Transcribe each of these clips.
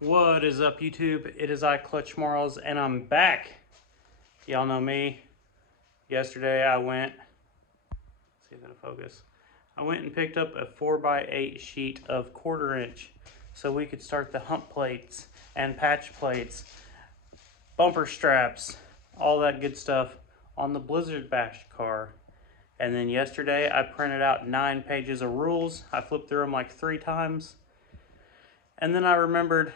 What is up, YouTube? It is I, Clutch Marles, and I'm back. Y'all know me. Yesterday I went, let's see if it'll focus. I went and picked up a 4x8 sheet of 1/4 inch so we could start the hump plates and patch plates, bumper straps, all that good stuff on the Blizzard Bash car. And then yesterday I printed out 9 pages of rules. I flipped through them like 3 times. And then I remembered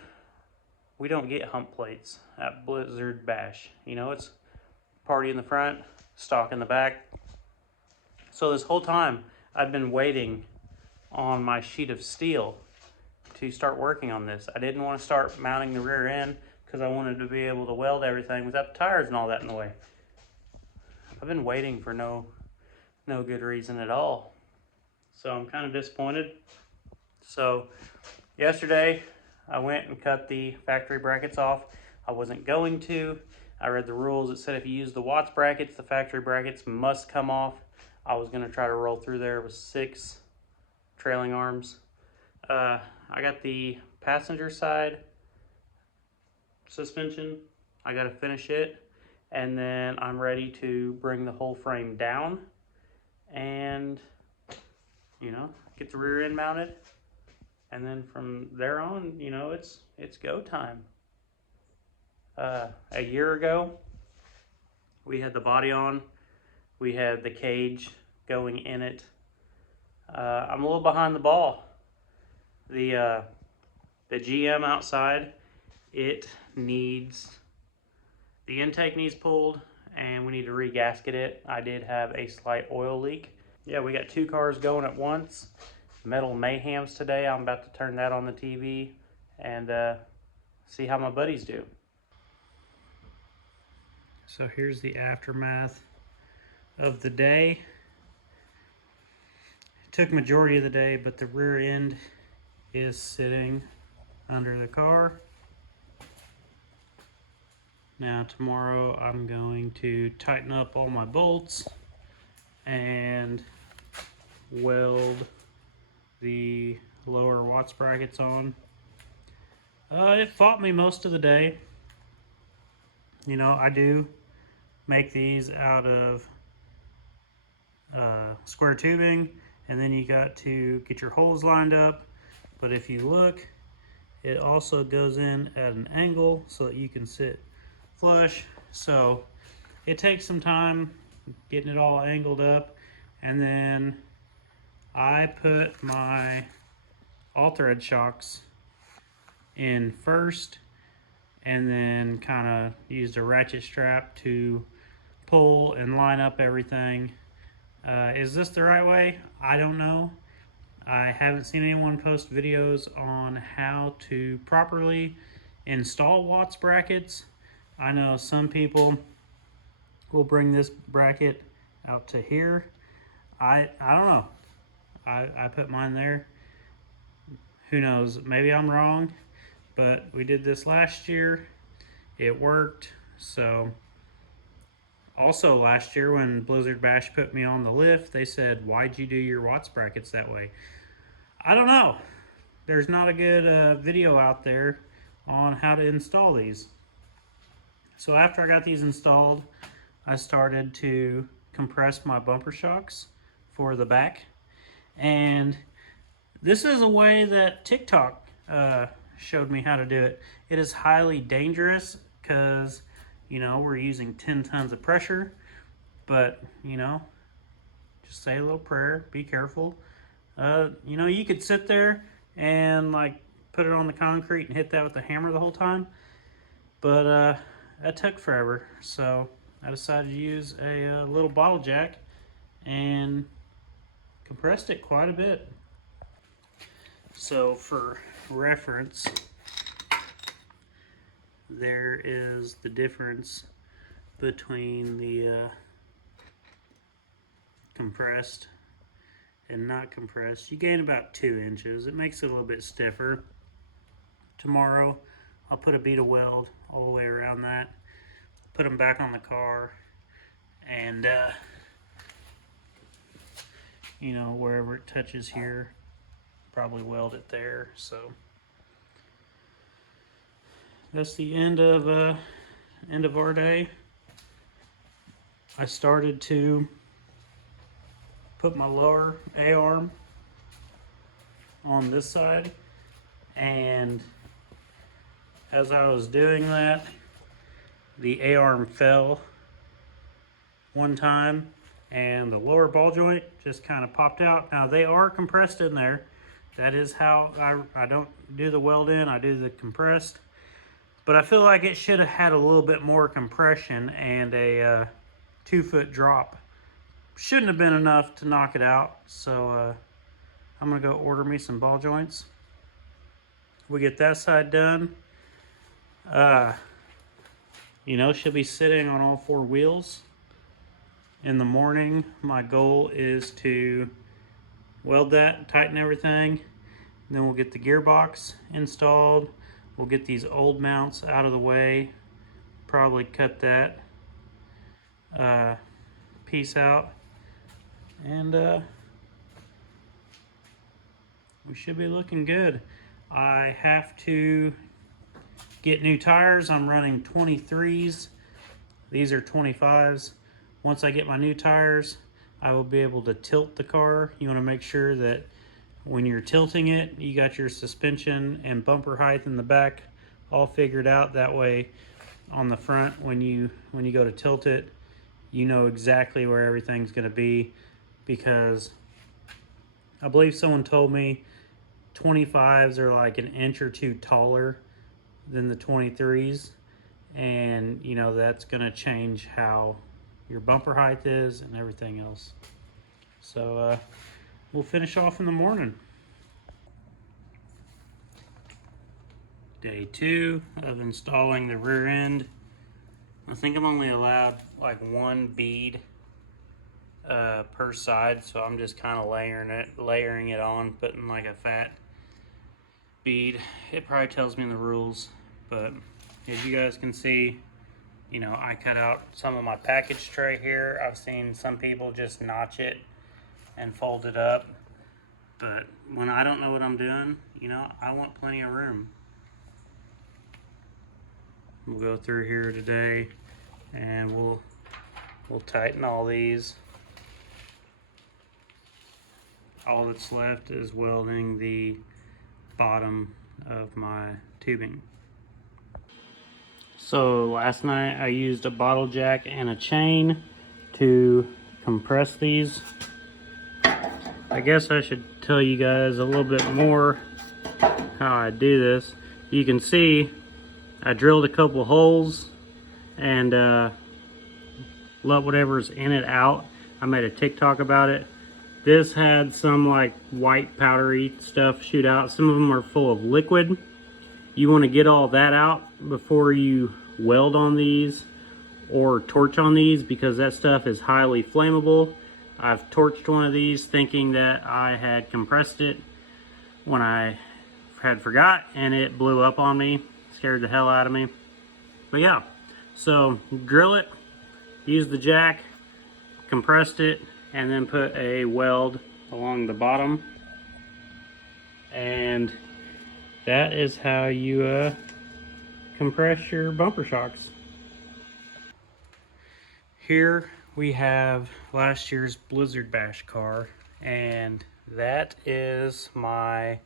we don't get hump plates at Blizzard Bash. You know, it's party in the front, stock in the back. So this whole time I've been waiting on my sheet of steel to start working on this. I didn't want to start mounting the rear end because I wanted to be able to weld everything without the tires and all that in the way. I've been waiting for no good reason at all. So I'm kind of disappointed. So yesterday I went and cut the factory brackets off. I wasn't going to. I read the rules. It said if you use the Watts brackets, the factory brackets must come off. I was going to try to roll through there with 6 trailing arms. I got the passenger side suspension. I got to finish it. And then I'm ready to bring the whole frame down and, you know, get the rear end mounted. And then from there on, you know, it's go time. A year ago, we had the body on. We had the cage going in it. I'm a little behind the ball. The GM outside, the intake needs pulled, and we need to re-gasket it. I did have a slight oil leak. Yeah, we got 2 cars going at once. Metal Mayhems today. I'm about to turn that on the TV and see how my buddies do. So here's the aftermath of the day. It took majority of the day, but the rear end is sitting under the car. Now tomorrow I'm going to tighten up all my bolts and weld the lower Watts brackets on. It fought me most of the day. You know, I do make these out of square tubing, and then you got to get your holes lined up. But if you look, it also goes in at an angle so that you can sit flush. So it takes some time getting it all angled up, and then I put my all-thread shocks in first, and then kind of used a ratchet strap to pull and line up everything. Is this the right way? I don't know. I haven't seen anyone post videos on how to properly install Watts brackets. I know some people will bring this bracket out to here. I don't know. I put mine there. Who knows? Maybe I'm wrong, but we did this last year. It worked. So also last year when Blizzard Bash put me on the lift, they said, "Why'd you do your Watts brackets that way?" I don't know. There's not a good video out there on how to install these. So after I got these installed, I started to compress my bumper shocks for the back. And this is a way that TikTok showed me how to do it. It is highly dangerous because, you know, we're using 10 tons of pressure. But, you know, just say a little prayer, be careful. You know, you could sit there and like put it on the concrete and hit that with a hammer the whole time. But that took forever. So I decided to use a little bottle jack and compressed it quite a bit. So for reference, there is the difference between the compressed and not compressed. You gain about 2 inches. It makes it a little bit stiffer. Tomorrow I'll put a bead of weld all the way around that, put them back on the car, and you know, wherever it touches here, probably weld it there. So that's the end of our day. I started to put my lower A-arm on this side, and as I was doing that, the A-arm fell one time and the lower ball joint just kind of popped out. Now they are compressed in there. That is how I don't do the weld in, I do the compressed. But I feel like it should have had a little bit more compression, and a 2-foot drop shouldn't have been enough to knock it out. So I'm gonna go order me some ball joints. We get that side done. You know, she'll be sitting on all 4 wheels. In the morning, my goal is to weld that, tighten everything. Then we'll get the gearbox installed. We'll get these old mounts out of the way. Probably cut that piece out. And we should be looking good. I have to get new tires. I'm running 23s. These are 25s. Once I get my new tires, I will be able to tilt the car. You want to make sure that when you're tilting it, you got your suspension and bumper height in the back all figured out. That way, on the front, when you go to tilt it, you know exactly where everything's going to be, because I believe someone told me 25s are like an inch or 2 taller than the 23s, and you know that's going to change how your bumper height is and everything else. So we'll finish off in the morning. Day 2 of installing the rear end. I think I'm only allowed like 1 bead per side, so I'm just kind of layering it on, putting like a fat bead. It probably tells me in the rules, but as you guys can see, you know, I cut out some of my package tray here. I've seen some people just notch it and fold it up, but when I don't know what I'm doing, you know, I want plenty of room. We'll go through here today and we'll tighten all these. All that's left is welding the bottom of my tubing. So last night I used a bottle jack and a chain to compress these. I guess I should tell you guys a little bit more how I do this. You can see I drilled a couple holes and let whatever's in it out. I made a TikTok about it. This had some like white powdery stuff shoot out. Some of them are full of liquid. You want to get all that out before you weld on these or torch on these, because that stuff is highly flammable. I've torched one of these thinking that I had compressed it when I had forgot, and it blew up on me. Scared the hell out of me. But yeah, so drill it, use the jack, compressed it, and then put a weld along the bottom. And that is how you compress your bumper shocks. Here we have last year's Blizzard Bash car, and that is my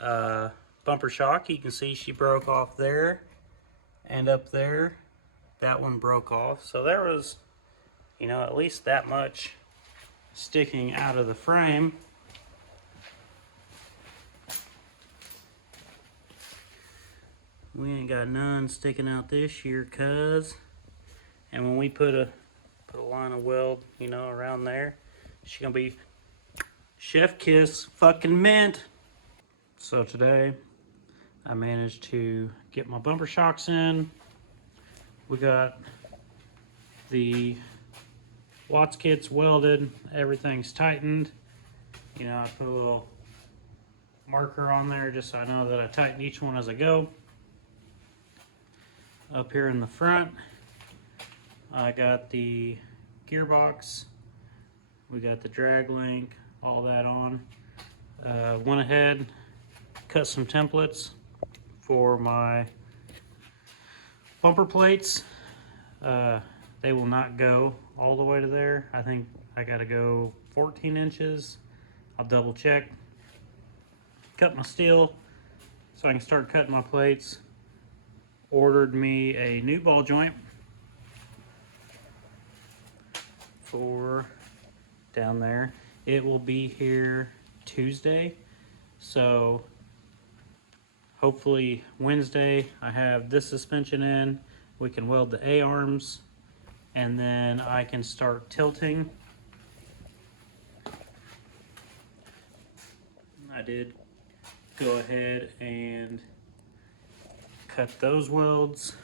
bumper shock. You can see she broke off there, and up there that one broke off. So there was, you know, at least that much sticking out of the frame. We ain't got none sticking out this year, cuz. And when we put a line of weld, you know, around there, she's gonna be chef kiss fucking mint. So today I managed to get my bumper shocks in. We got the Watts kits welded, everything's tightened. You know, I put a little marker on there just so I know that I tighten each one as I go. Up here in the front, I got the gearbox, we got the drag link, all that on. Went ahead, cut some templates for my Bumper plates, they will not go all the way to there. I think I gotta go 14 inches. I'll double check. Cut my steel so I can start cutting my plates. Ordered me a new ball joint for down there. It will be here Tuesday, so hopefully Wednesday I have this suspension in. We can weld the A-arms and then I can start tilting. I did go ahead and cut those welds.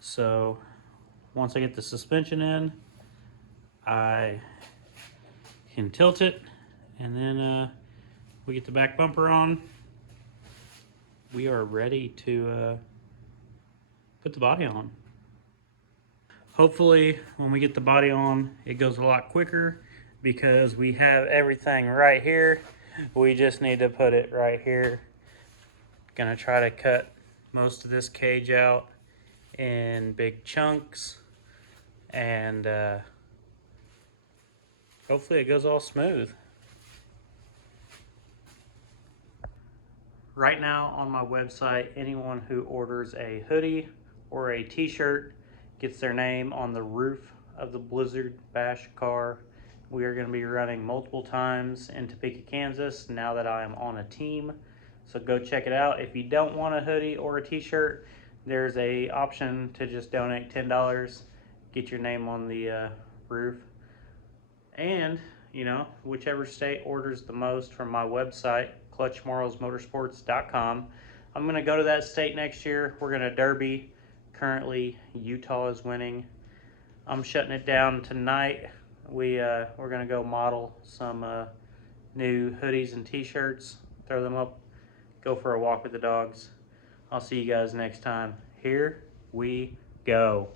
So once I get the suspension in, I can tilt it, and then we get the back bumper on. We are ready to put the body on. Hopefully when we get the body on, it goes a lot quicker because we have everything right here. We just need to put it right here. Gonna try to cut most of this cage out in big chunks, and hopefully it goes all smooth. Right now on my website, anyone who orders a hoodie or a t-shirt gets their name on the roof of the Blizzard Bash car. We are going to be running multiple times in Topeka, Kansas now that I am on a team. So go check it out. If you don't want a hoodie or a t-shirt, there's a option to just donate $10, get your name on the roof. And, you know, whichever state orders the most from my website, clutchmarlesmotorsports.com, I'm going to go to that state next year. We're going to derby. Currently, Utah is winning. I'm shutting it down tonight. We're going to go model some new hoodies and t-shirts, throw them up, go for a walk with the dogs. I'll see you guys next time. Here we go.